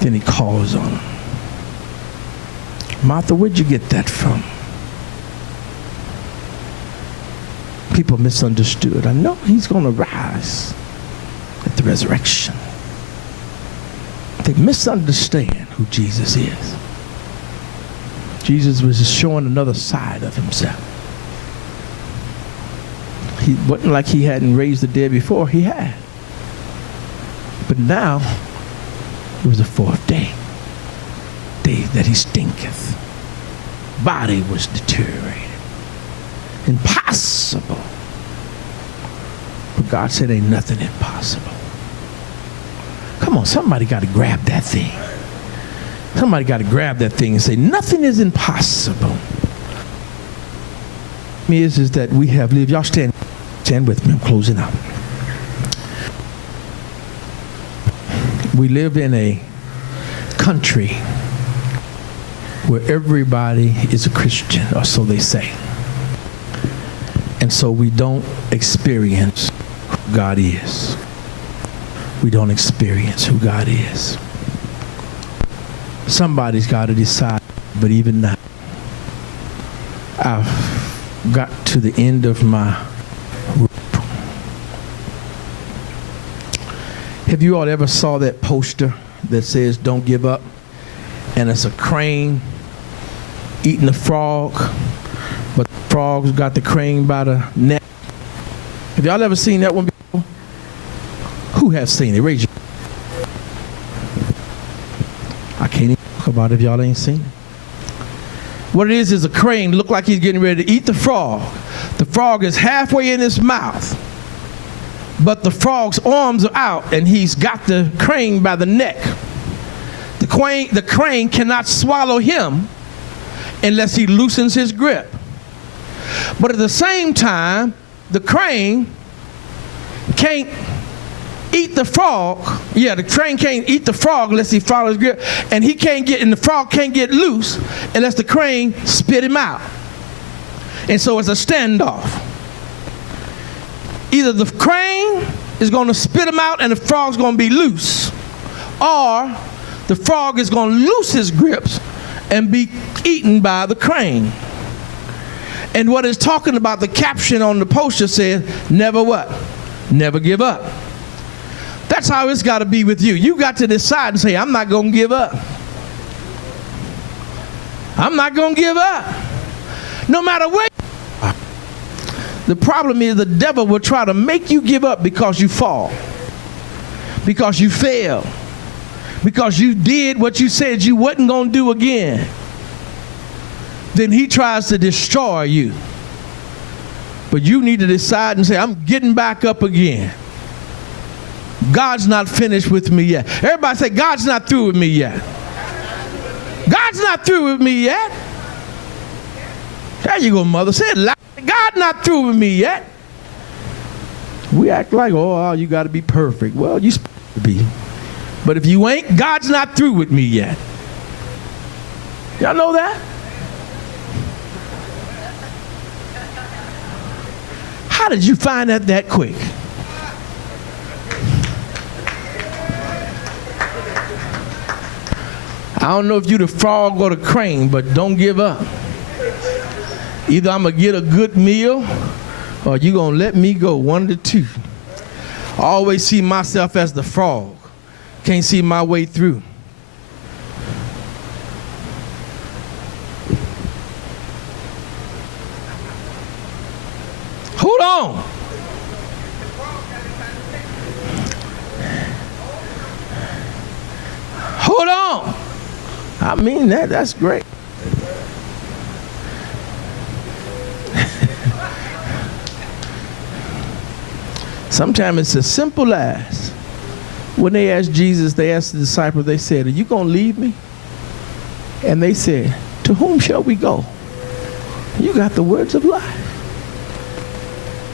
Then he calls on her. Martha, where'd you get that from? People misunderstood. I know he's going to rise at the resurrection. They misunderstand who Jesus is. Jesus was just showing another side of himself. He wasn't like he hadn't raised the dead before. He had. But now, it was the fourth day. Day that he stinketh. Body was deteriorated. Impossible. But God said ain't nothing impossible. Come on, somebody got to grab that thing. Somebody got to grab that thing and say, nothing is impossible. Is that we have lived. Y'all stand with me. I'm closing out. We live in a country where everybody is a Christian, or so they say. And so we don't experience who God is. We don't experience who God is. Somebody's got to decide, but even now, I've got to the end of my rope. Have you all ever saw that poster that says, don't give up? And it's a crane eating a frog, but the frog's got the crane by the neck. Have y'all ever seen that one before? Who has seen it? Raise your hand. I can't even talk about it if y'all ain't seen it. What it is a crane look like he's getting ready to eat the frog. The frog is halfway in his mouth, but the frog's arms are out and he's got the crane by the neck. The crane cannot swallow him unless he loosens his grip. But at the same time, the crane can't eat the frog. Yeah, the crane can't eat the frog unless he follows his grip. And the frog can't get loose unless the crane spit him out. And so it's a standoff. Either the crane is going to spit him out and the frog's going to be loose, or the frog is going to loose his grips and be eaten by the crane. And what it's talking about, the caption on the poster says, never what? Never give up. That's how it's got to be with you. You got to decide and say, I'm not going to give up. I'm not going to give up. No matter where you are. The problem is the devil will try to make you give up because you fall, because you fail, because you did what you said you wasn't going to do again. Then he tries to destroy you. But you need to decide and say, I'm getting back up again. God's not finished with me yet. Everybody say, God's not through with me yet. God's not through with me yet. There you go, mother. Say it loud. God's not through with me yet. We act like, oh, you got to be perfect. Well, you're supposed to be. But if you ain't, God's not through with me yet. Y'all know that? How did you find out that quick? I don't know if you the frog or the crane, but don't give up. Either I'm going to get a good meal or you're going to let me go, one of the two. I always see myself as the frog. Can't see my way through. Hold on. Hold on. I mean that's great. Sometimes it's as simple as when they asked Jesus, they asked the disciples, they said, are you going to leave me? And they said, to whom shall we go? You got the words of life.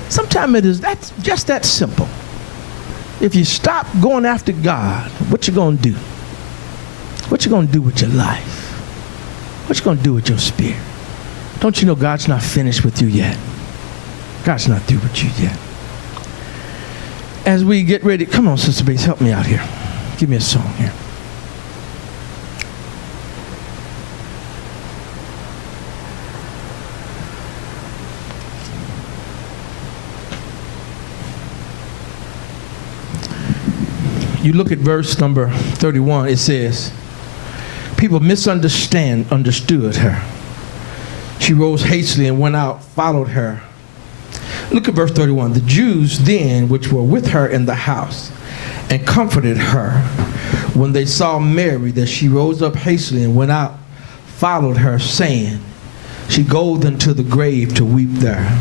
Sometimes that's just that simple. If you stop going after God, what you going to do? What you going to do with your life? What you going to do with your spirit? Don't you know God's not finished with you yet? God's not through with you yet. As we get ready, come on, Sister Bates, help me out here. Give me a song here. you look at verse number 31, it says, people understood her. She rose hastily and went out, followed her. Look at verse 31. The Jews then, which were with her in the house, and comforted her, when they saw Mary, that she rose up hastily and went out, followed her, saying, she goeth unto the grave to weep there.